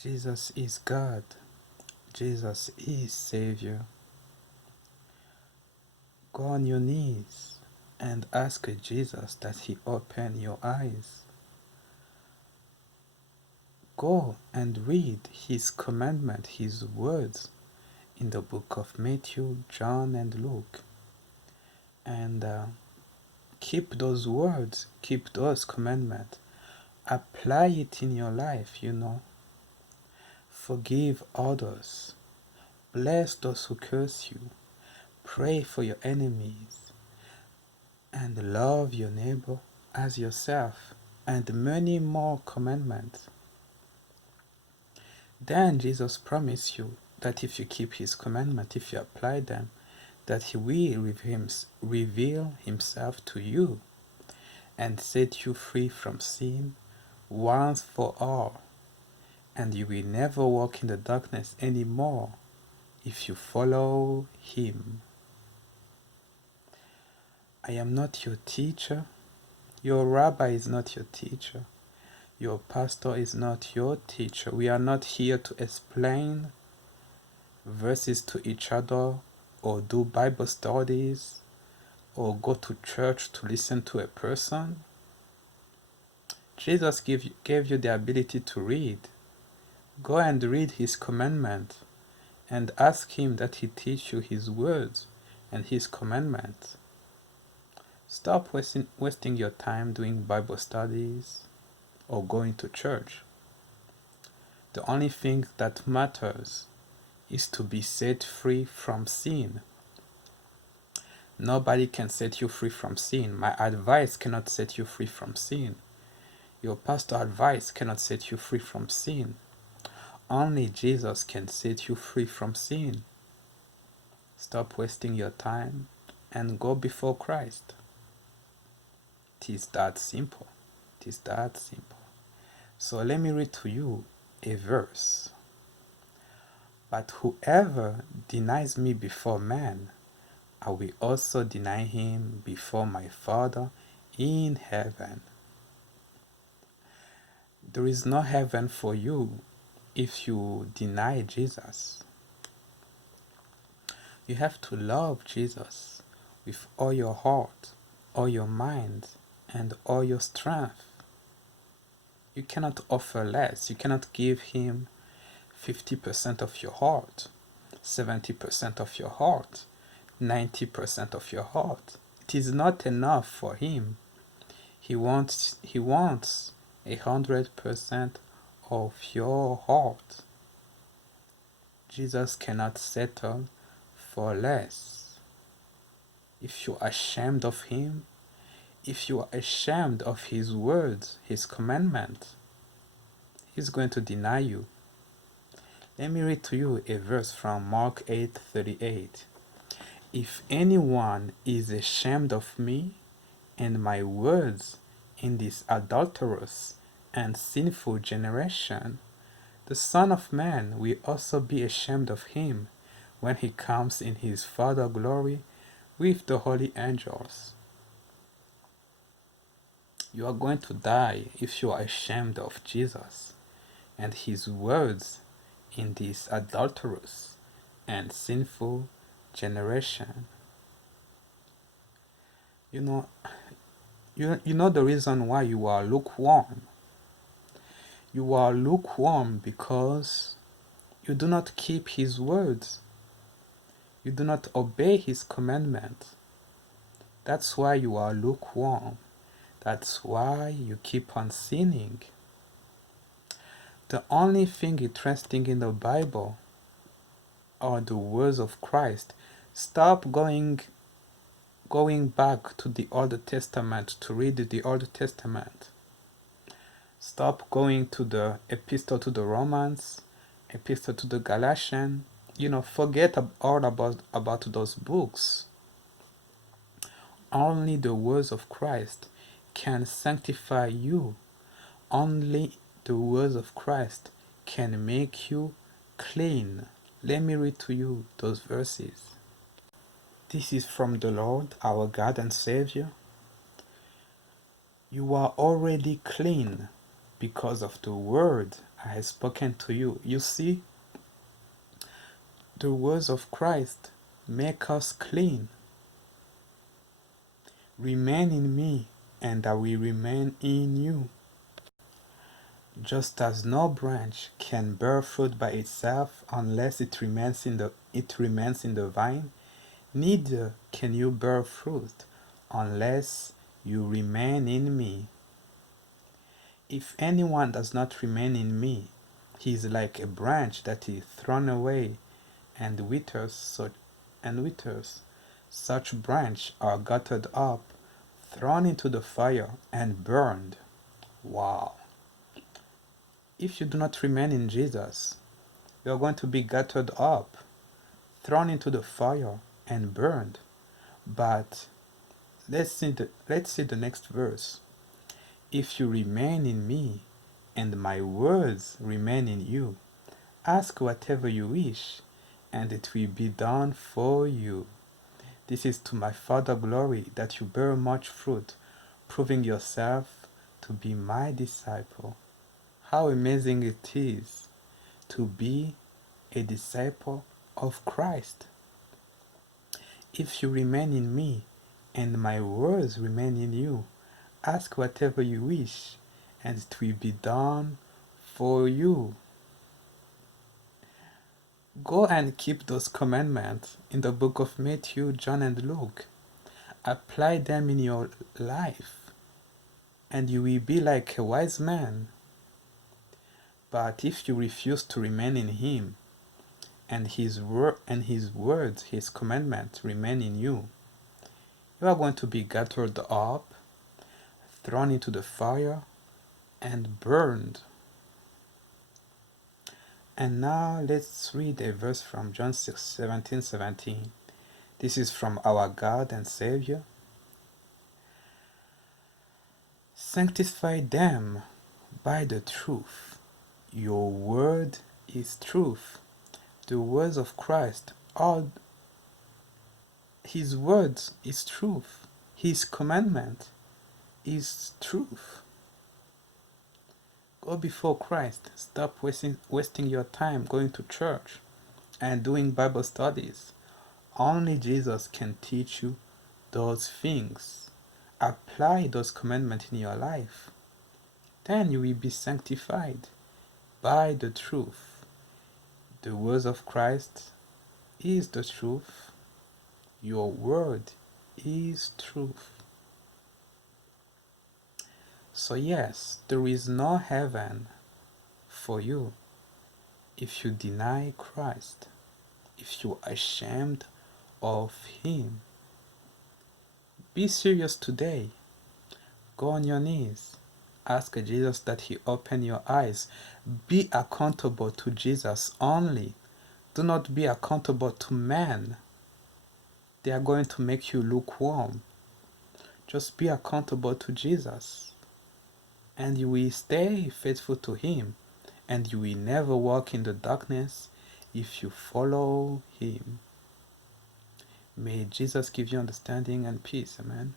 Jesus is God. Jesus is Savior. Go on your knees and ask Jesus that He open your eyes. Go and read His commandment, His words in the book of Matthew, John, and Luke. And keep those words, keep those commandments. Apply it in your life, Forgive others. Bless those who curse you. Pray for your enemies. And love your neighbor as yourself. And many more commandments. Then Jesus promised you that if you keep His commandments, if you apply them, that He will reveal Himself to you and set you free from sin once for all. And you will never walk in the darkness anymore if you follow Him. I am not your teacher. Your rabbi is not your teacher. Your pastor is not your teacher. We are not here to explain verses to each other or do Bible studies or go to church to listen to a person. Jesus gave you the ability to read. Go and read His commandment and ask Him that He teach you His words and His commandments. Stop wasting your time doing Bible studies or going to church. The only thing that matters is to be set free from sin. Nobody can set you free from sin. My advice cannot set you free from sin. Your pastor's advice cannot set you free from sin. Only Jesus can set you free from sin. Stop wasting your time and go before Christ. It is that simple. It is that simple. So let me read to you a verse. But whoever denies me before man, I will also deny him before my Father in heaven. There is no heaven for you if you deny Jesus. You have to love Jesus with all your heart, all your mind, and all your strength. You cannot offer less. You cannot give Him 50% of your heart, 70% of your heart, 90% of your heart. It is not enough for Him. He wants 100% of your heart. Jesus cannot settle for less. If you are ashamed of Him, if you are ashamed of His words, His commandment, He's going to deny you. Let me read to you a verse from Mark 8:38. If anyone is ashamed of me and my words in this adulterous and sinful generation, the Son of Man will also be ashamed of him when He comes in His Father's glory with the holy angels. You are going to die if you are ashamed of Jesus and His words in this adulterous and sinful generation. You know the reason why you are lukewarm. You are lukewarm because you do not keep His words. You do not obey His commandment. That's why you are lukewarm. That's why you keep on sinning. The only thing interesting in the Bible are the words of Christ. Stop going back to the Old Testament to read the Old Testament. Stop going to the Epistle to the Romans, Epistle to the Galatians. Forget all about those books. Only the words of Christ can sanctify you. Only the words of Christ can make you clean. Let me read to you those verses. This is from the Lord, our God and Savior. You are already clean because of the word I has spoken to you. You see, the words of Christ make us clean. Remain in me, and I will remain in you. Just as no branch can bear fruit by itself unless it remains in the vine, neither can you bear fruit unless you remain in me. If anyone does not remain in me, he is like a branch that is thrown away and withers. Such branches are gathered up, thrown into the fire, and burned. Wow. If you do not remain in Jesus, you are going to be gathered up, thrown into the fire, and burned. But let's see the next verse. If you remain in me, and my words remain in you, ask whatever you wish, and it will be done for you. This is to my Father glory, that you bear much fruit, proving yourself to be my disciple. How amazing it is to be a disciple of Christ. If you remain in me, and my words remain in you, ask whatever you wish, and it will be done for you. Go and keep those commandments in the book of Matthew, John, and Luke. Apply them in your life, and you will be like a wise man. But if you refuse to remain in him, and his words, his commandments remain in you, you are going to be gathered up, thrown into the fire, and burned. And now let's read a verse from John 6:17. This is from our God and Savior. Sanctify them by the truth. Your word is truth. The words of Christ, all his words is truth. His commandment is truth. Go before Christ. Stop wasting your time going to church and doing Bible studies. Only Jesus can teach you those things. Apply those commandments in your life. Then you will be sanctified by the truth. The words of Christ is the truth. Your word is truth. So yes, there is no heaven for you if you deny Christ, if you are ashamed of him. Be serious today. Go on your knees. Ask Jesus that he open your eyes. Be accountable to Jesus only. Do not be accountable to men. They are going to make you lukewarm. Just be accountable to Jesus, and you will stay faithful to him, and you will never walk in the darkness if you follow him. May Jesus give you understanding and peace. Amen.